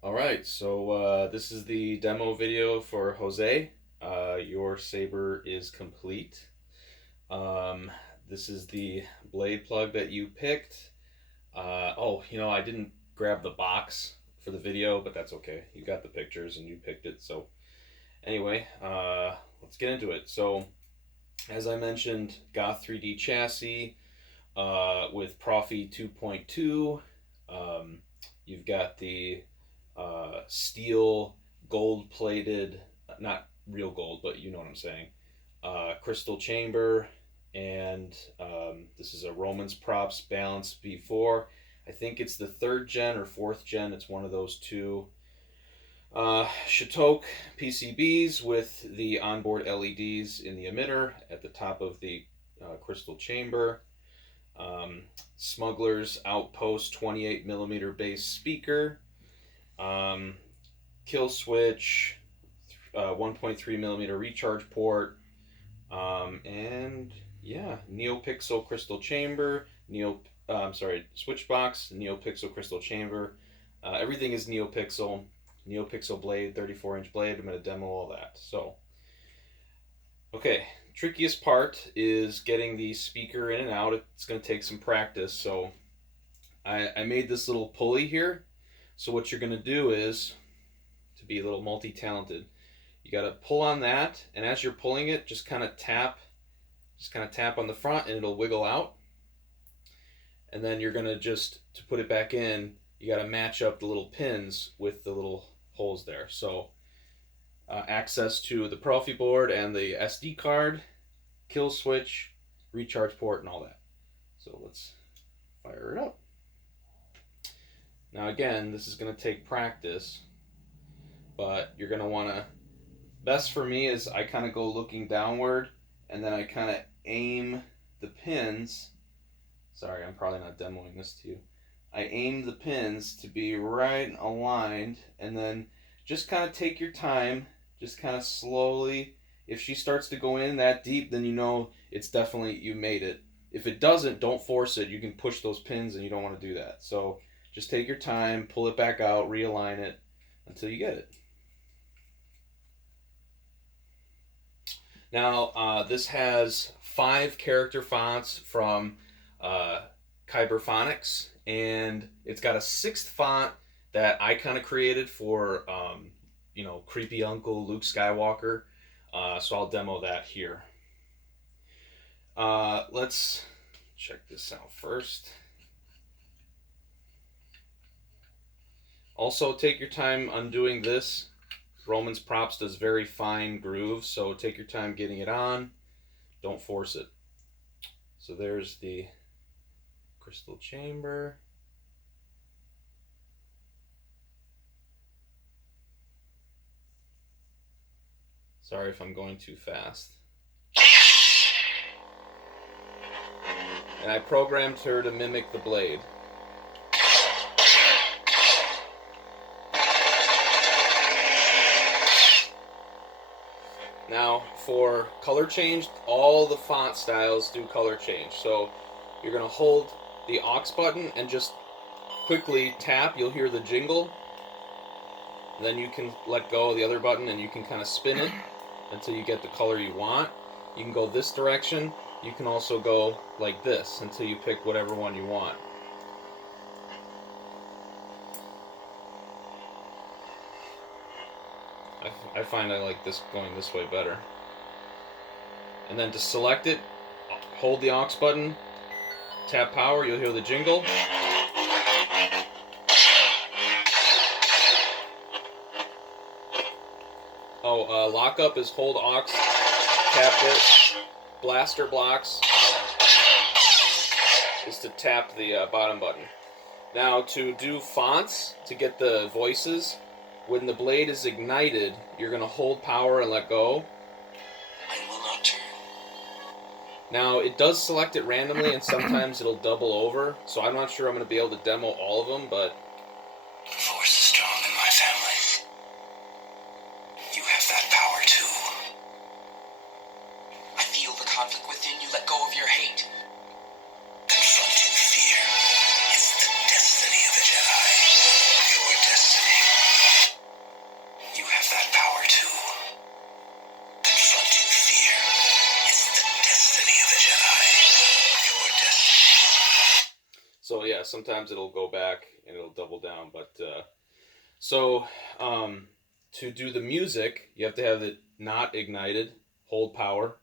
Alright, so this is the demo video for Jose. Your saber is complete. This is the blade plug that you picked. I didn't grab the box for the video, but that's okay. You got the pictures and you picked it. So anyway, let's get into it. So as I mentioned, Goth3D Chassy with Proffie 2.2. You've got the steel gold plated, not real gold, but you know what I'm saying, crystal chamber, and this is a Romans Props Balance Bv4. I think it's the 3rd gen or 4th gen, it's one of those two. Shtok PCBs with the onboard LEDs in the emitter at the top of the crystal chamber. Smugglers Outpost 28mm bass speaker. Kill switch, 1.3mm recharge port, and yeah, neopixel crystal chamber, switch box, neopixel crystal chamber. Everything is neopixel blade, 34-inch blade. I'm going to demo all that. So, okay, trickiest part is getting the speaker in and out. It's going to take some practice. So I made this little pulley here. So what you're going to do is, to be a little multi-talented, you got to pull on that, and as you're pulling it, just kind of tap on the front and it'll wiggle out. And then you're going to to put it back in, you got to match up the little pins with the little holes there. So access to the Proffie board and the SD card, kill switch, recharge port, and all that. So let's fire it up. Now again, this is going to take practice, but you're going to want to, best for me is I kind of go looking downward and then I kind of aim the pins. Sorry, I'm probably not demoing this to you. I aim the pins to be right aligned, and then just kind of take your time, just kind of slowly. If she starts to go in that deep, then you know it's definitely, you made it. If it doesn't, don't force it. You can push those pins and you don't want to do that. So just take your time, pull it back out, realign it until you get it. Now, this has 5 character fonts from Kyberphonics, and it's got a 6th font that I kind of created for, creepy Uncle Luke Skywalker. So I'll demo that here. Let's check this out first. Also, take your time undoing this. Romans Props does very fine grooves, so take your time getting it on. Don't force it. So there's the crystal chamber. Sorry if I'm going too fast. And I programmed her to mimic the blade. Now, for color change, all the font styles do color change. So you're going to hold the aux button and just quickly tap. You'll hear the jingle. Then you can let go of the other button and you can kind of spin it until you get the color you want. You can go this direction. You can also go like this until you pick whatever one you want. I find I like this going this way better. And then to select it, hold the aux button, tap power, you'll hear the jingle. Lockup is hold aux, tap this. Blaster blocks is to tap the bottom button. Now to do fonts, to get the voices, when the blade is ignited, you're going to hold power and let go. I will not turn. Now it does select it randomly and sometimes it'll double over, so I'm not sure I'm going to be able to demo all of them, but The force is strong in my family. You have that power too. I feel the conflict within you. Let go of your hate. Confronting fear is the destiny of a Jedi. Your destiny. sometimes it'll go back and it'll double down. But so to do the music, you have to have it not ignited. Hold power.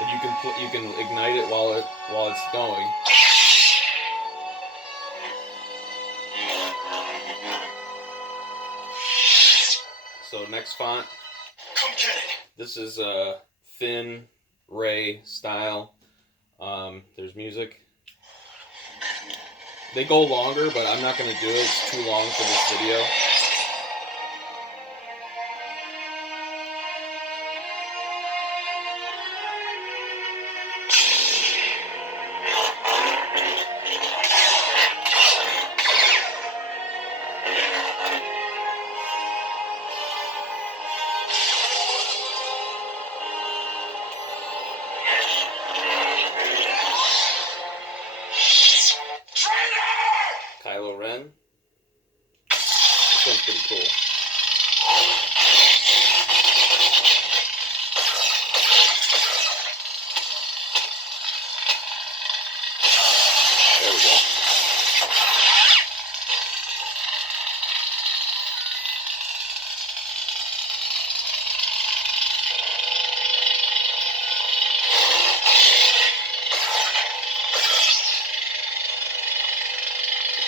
And you can ignite it while it's going. So next font. Come get it. This is thin ray style. There's music. They go longer, but I'm not going to do it. It's too long for this video. Kylo Ren. This one's pretty cool. There we go.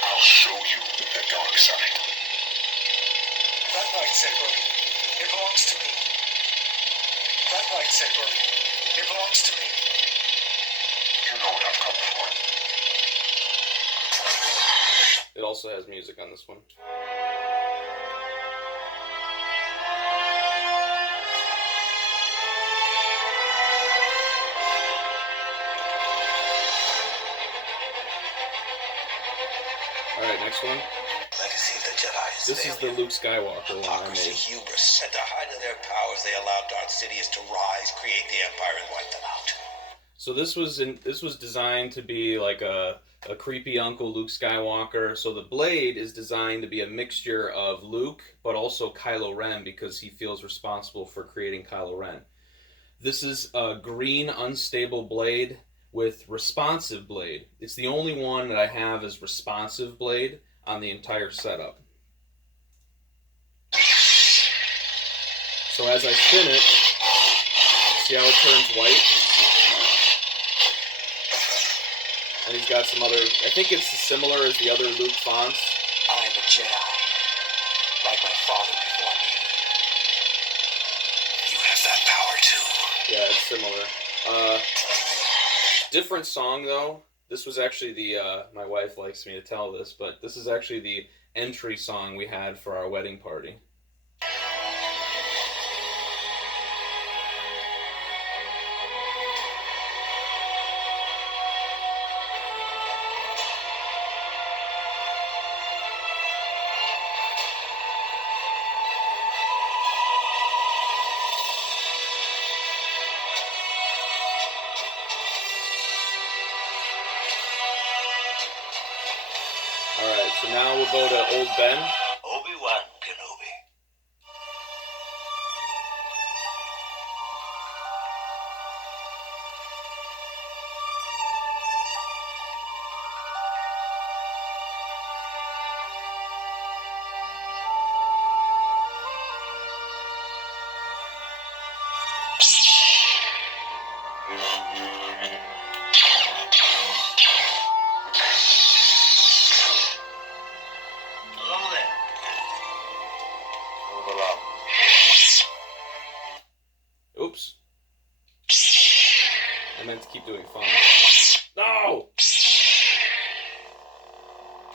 I'll show you the dark side. That lightsaber, it belongs to me. That lightsaber, it belongs to me. You know what I've come for. It also has music on this one. Alright, next one. Legacy of the Jedi is This is the Luke Skywalker one I hypocrisy, made. hubris. At the height of their powers, they allowed Darth Sidious to rise, create the Empire, and wipe them out. So this was designed to be like a creepy Uncle Luke Skywalker. So the blade is designed to be a mixture of Luke, but also Kylo Ren because he feels responsible for creating Kylo Ren. This is a green unstable blade with responsive blade. It's the only one that I have as responsive blade on the entire setup. So as I spin it, see how it turns white? And he's got some other, I think it's as similar as the other Luke fonts. I am a Jedi, like my father before me. You have that power too. Yeah, it's similar. Different song though. This was actually the, my wife likes me to tell this, but this is actually the entry song we had for our wedding party. Alright, so now we'll go to Old Ben. Obi-Wan Kenobi. Hello there. Move along. Oops. I meant to keep doing fun. No!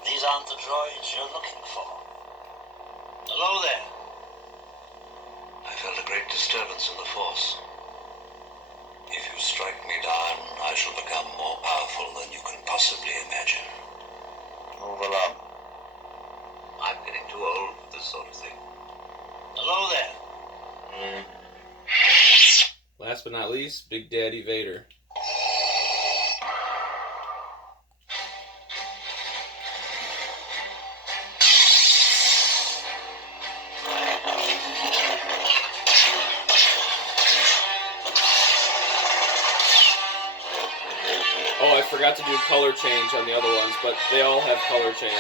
These aren't the droids you're looking for. Hello there. I felt a great disturbance in the Force. If you strike me down, I shall become more powerful than you can possibly imagine. Move along. I'm getting too old for this sort of thing. Hello there. Last but not least, Big Daddy Vader. forgot to do color change on the other ones, but they all have color change.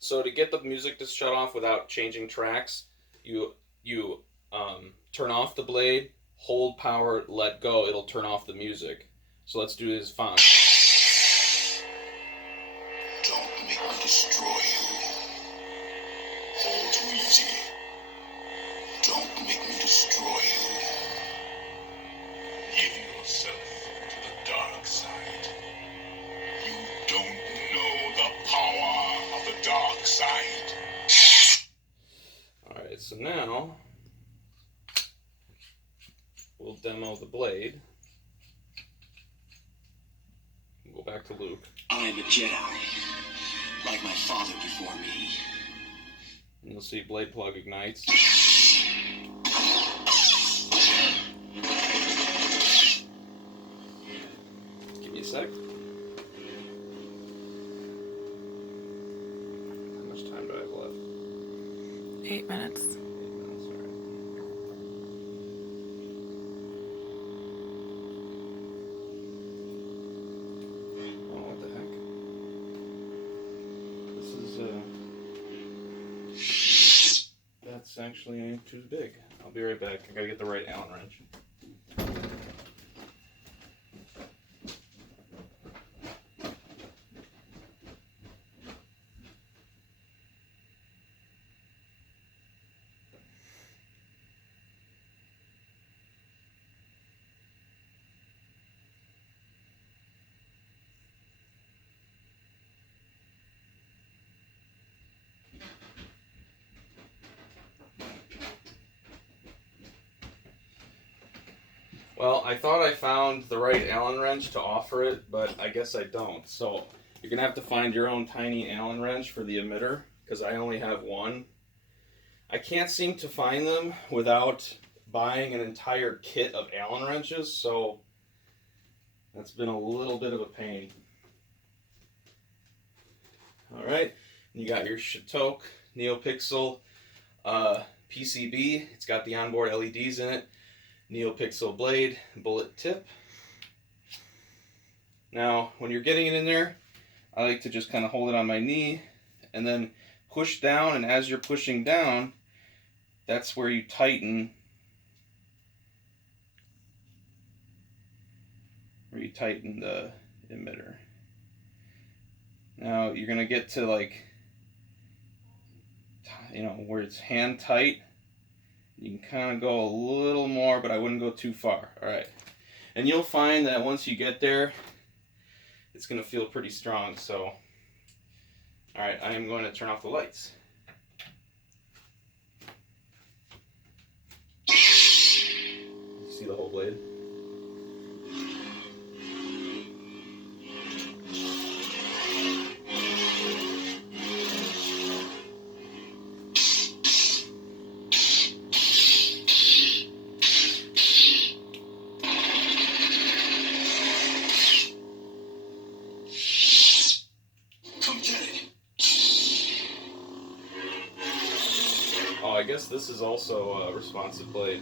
So to get the music to shut off without changing tracks, you turn off the blade, hold power, let go, it'll turn off the music. So let's do this font. Don't make me destroy you. All too easy. Don't make me destroy you. Give yourself to the dark side. You don't know the power of the dark side. Alright, so now we'll demo the blade. We'll go back to Luke. I'm a Jedi, like my father before me. And you'll see blade plug ignites. Give me a sec. How much time do I have left? 8 minutes. 8 minutes, alright. Oh, what the heck? This is, that's actually too big. I'll be right back. I gotta get the right Allen wrench. Well, I thought I found the right Allen wrench to offer it, but I guess I don't. So you're going to have to find your own tiny Allen wrench for the emitter, because I only have one. I can't seem to find them without buying an entire kit of Allen wrenches, so that's been a little bit of a pain. Alright, you got your Shtok neopixel PCB. It's got the onboard LEDs in it. Neopixel blade, bullet tip. Now, when you're getting it in there, I like to just kind of hold it on my knee and then push down, and as you're pushing down, that's where you tighten the emitter. Now, you're going to get to where it's hand tight. You can kind of go a little more, but I wouldn't go too far. Alright. And you'll find that once you get there, it's going to feel pretty strong. So, alright, I am going to turn off the lights. You see the whole blade? I guess this is also a responsive blade.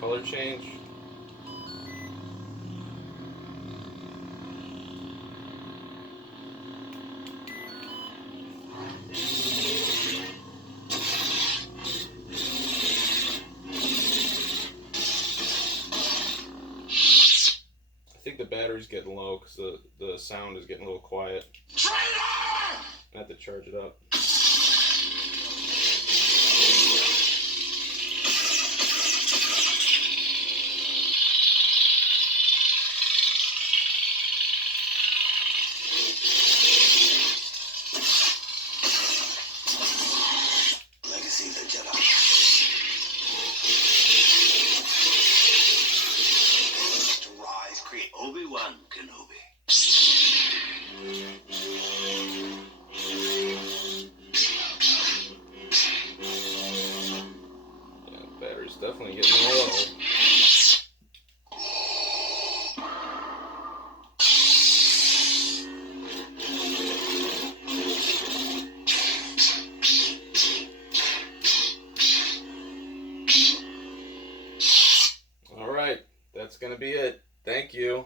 Color change. I think the battery's getting low because the sound is getting a little quiet. I have to charge it up. Legacy of the Jedi. To rise, create Obi-Wan Kenobi. definitely getting low. All right, that's gonna be it. Thank you.